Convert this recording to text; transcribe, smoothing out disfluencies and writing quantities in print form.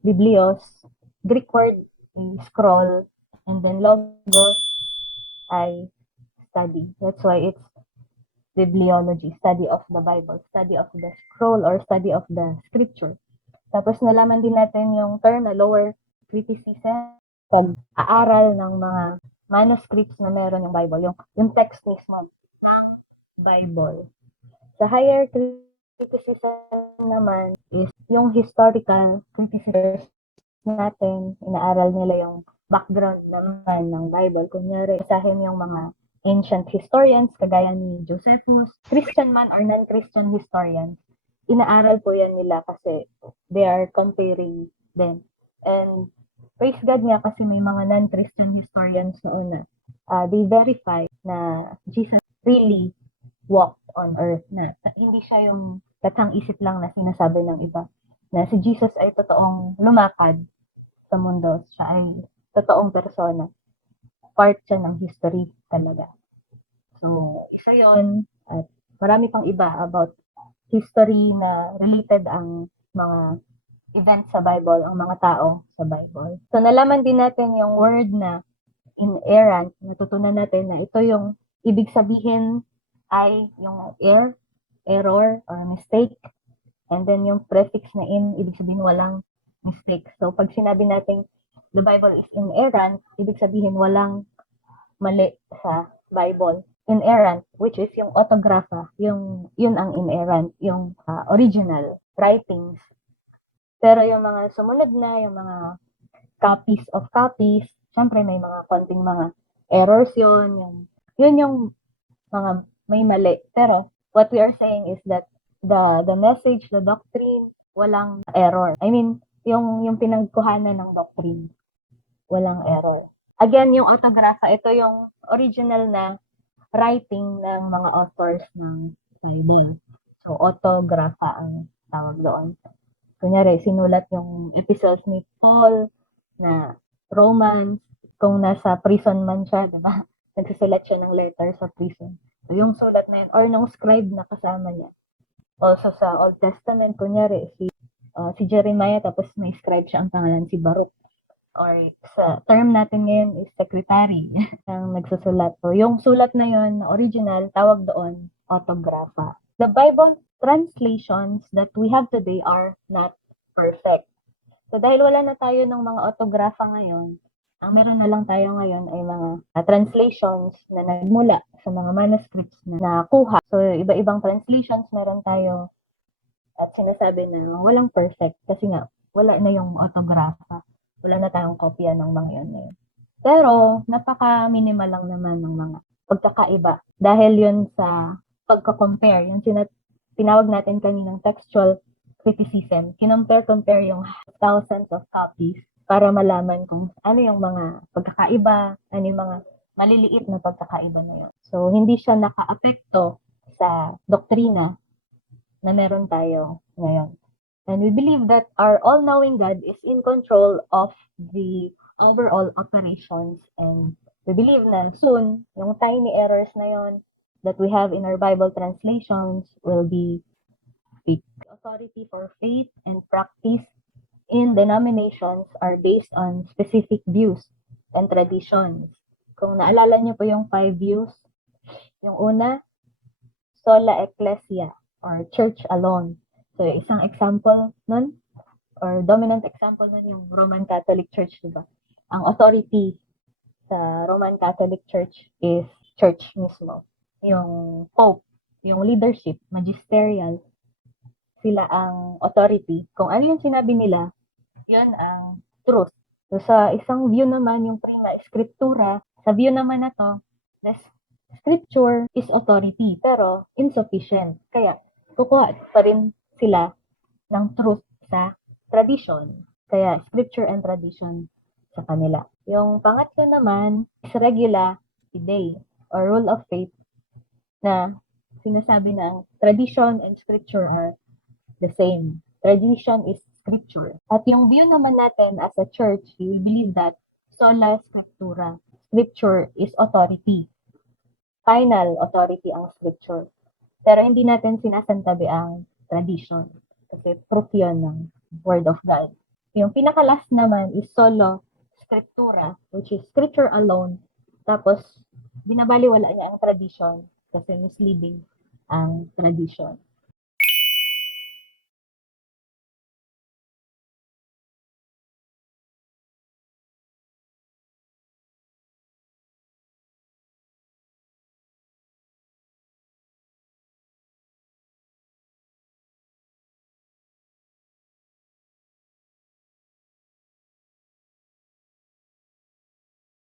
Biblios, Greek word is scroll, and then logos ay study. That's why it's bibliology, study of the Bible, study of the scroll or study of the scripture. Tapos nalaman din natin yung term na lower criticism, pag-aaral ng mga manuscripts na meron yung Bible, yung text mismo ng Bible. Sa higher criticism naman is yung historical criticism natin, inaaral nila yung background naman ng Bible. Kunyari, basahin yung mga ancient historians, kagaya ni Josephus, Christian man or non-Christian historians, inaaral po yan nila kasi they are comparing them. And praise God nga kasi may mga non-Christian historians noon na they verify na Jesus really walked on earth, na hindi siya yung katang isip lang na sinasabi ng iba, na si Jesus ay totoong lumakad sa mundo, siya ay totoong persona. Part siya ng history talaga. So, isa yon. At marami pang iba about history na related ang mga events sa Bible, ang mga tao sa Bible. So, nalaman din natin yung word na inerrant. Natutunan natin na ito yung ibig sabihin ay yung error, or mistake. And then yung prefix na in, ibig sabihin walang mistake. So, pag sinabi natin the Bible is inerrant, ibig sabihin walang mali sa Bible. Inerrant, which is yung autographa, yun ang inerrant, yung original writings. Pero yung mga sumunod na, yung mga copies of copies, syempre may mga konting mga errors yun yung mga may mali. Pero what we are saying is that the message, the doctrine, walang error. I mean, yung pinagkuhanan ng doctrine, walang error. Again, yung autographa, ito yung original na writing ng mga authors ng Bible. So, autographa ang tawag doon. Kunyari, sinulat yung epistles ni Paul na Romans, kung nasa prison man siya, diba? Nagsusulat siya ng letter sa prison. So, yung sulat na yun, or nung scribe na kasama niya. Also sa Old Testament, kunyari, si Jeremiah, tapos may scribe siya ang pangalan, si Baruch. Or sa term natin ngayon is secretary ang nagsusulat. So, yung sulat na yun, original, tawag doon, autographa. The Bible translations that we have today are not perfect. So, dahil wala na tayo ng mga autographa ngayon, ang meron na lang tayo ngayon ay mga translations na nagmula sa mga manuscripts na nakuha. So, iba-ibang translations meron tayo at sinasabi na walang perfect kasi nga wala na yung autographa. Wala na tayong kopya ng mga yun na yun. Pero, napaka-minimal lang naman ng mga pagkakaiba. Dahil yun sa pagka-compare, yung tinawag natin kaninang textual criticism. Kinompare-compare yung thousands of copies para malaman kung ano yung mga pagkakaiba, ano yung mga maliliit na pagkakaiba na yun. So, hindi siya naka-apekto sa doktrina na meron tayo ngayon. And we believe that our all-knowing God is in control of the overall operations. And we believe na soon, yung tiny errors na yon that we have in our Bible translations will be fixed. Authority for faith and practice in denominations are based on specific views and traditions. Kung naalala niyo po yung 5 views, yung una, sola ecclesia, or church alone. So, isang example nun, or dominant example nun, yung Roman Catholic Church, diba? Ang authority sa Roman Catholic Church is church mismo. Yung Pope, yung leadership, magisterial, sila ang authority. Kung ano yung sinabi nila, yun ang truth. So, sa isang view naman, yung prima scriptura, sa view naman na to, the scripture is authority, pero insufficient. Kaya, kukuha pa rin sila ng truth sa tradition. Kaya, scripture and tradition sa kanila. Yung pangatlo naman is regula fidei, or rule of faith, na sinasabi na tradition and scripture are the same. Tradition is scripture. At yung view naman natin as a church, we believe that sola scriptura. Scripture is authority. Final authority ang scripture. Pero hindi natin sinasantabi ang tradition. Kasi proof yun ng Word of God. Yung pinaka-last naman is solo scriptura, which is scripture alone. Tapos, binabaliwala niya ang tradition kasi misleading ang tradition.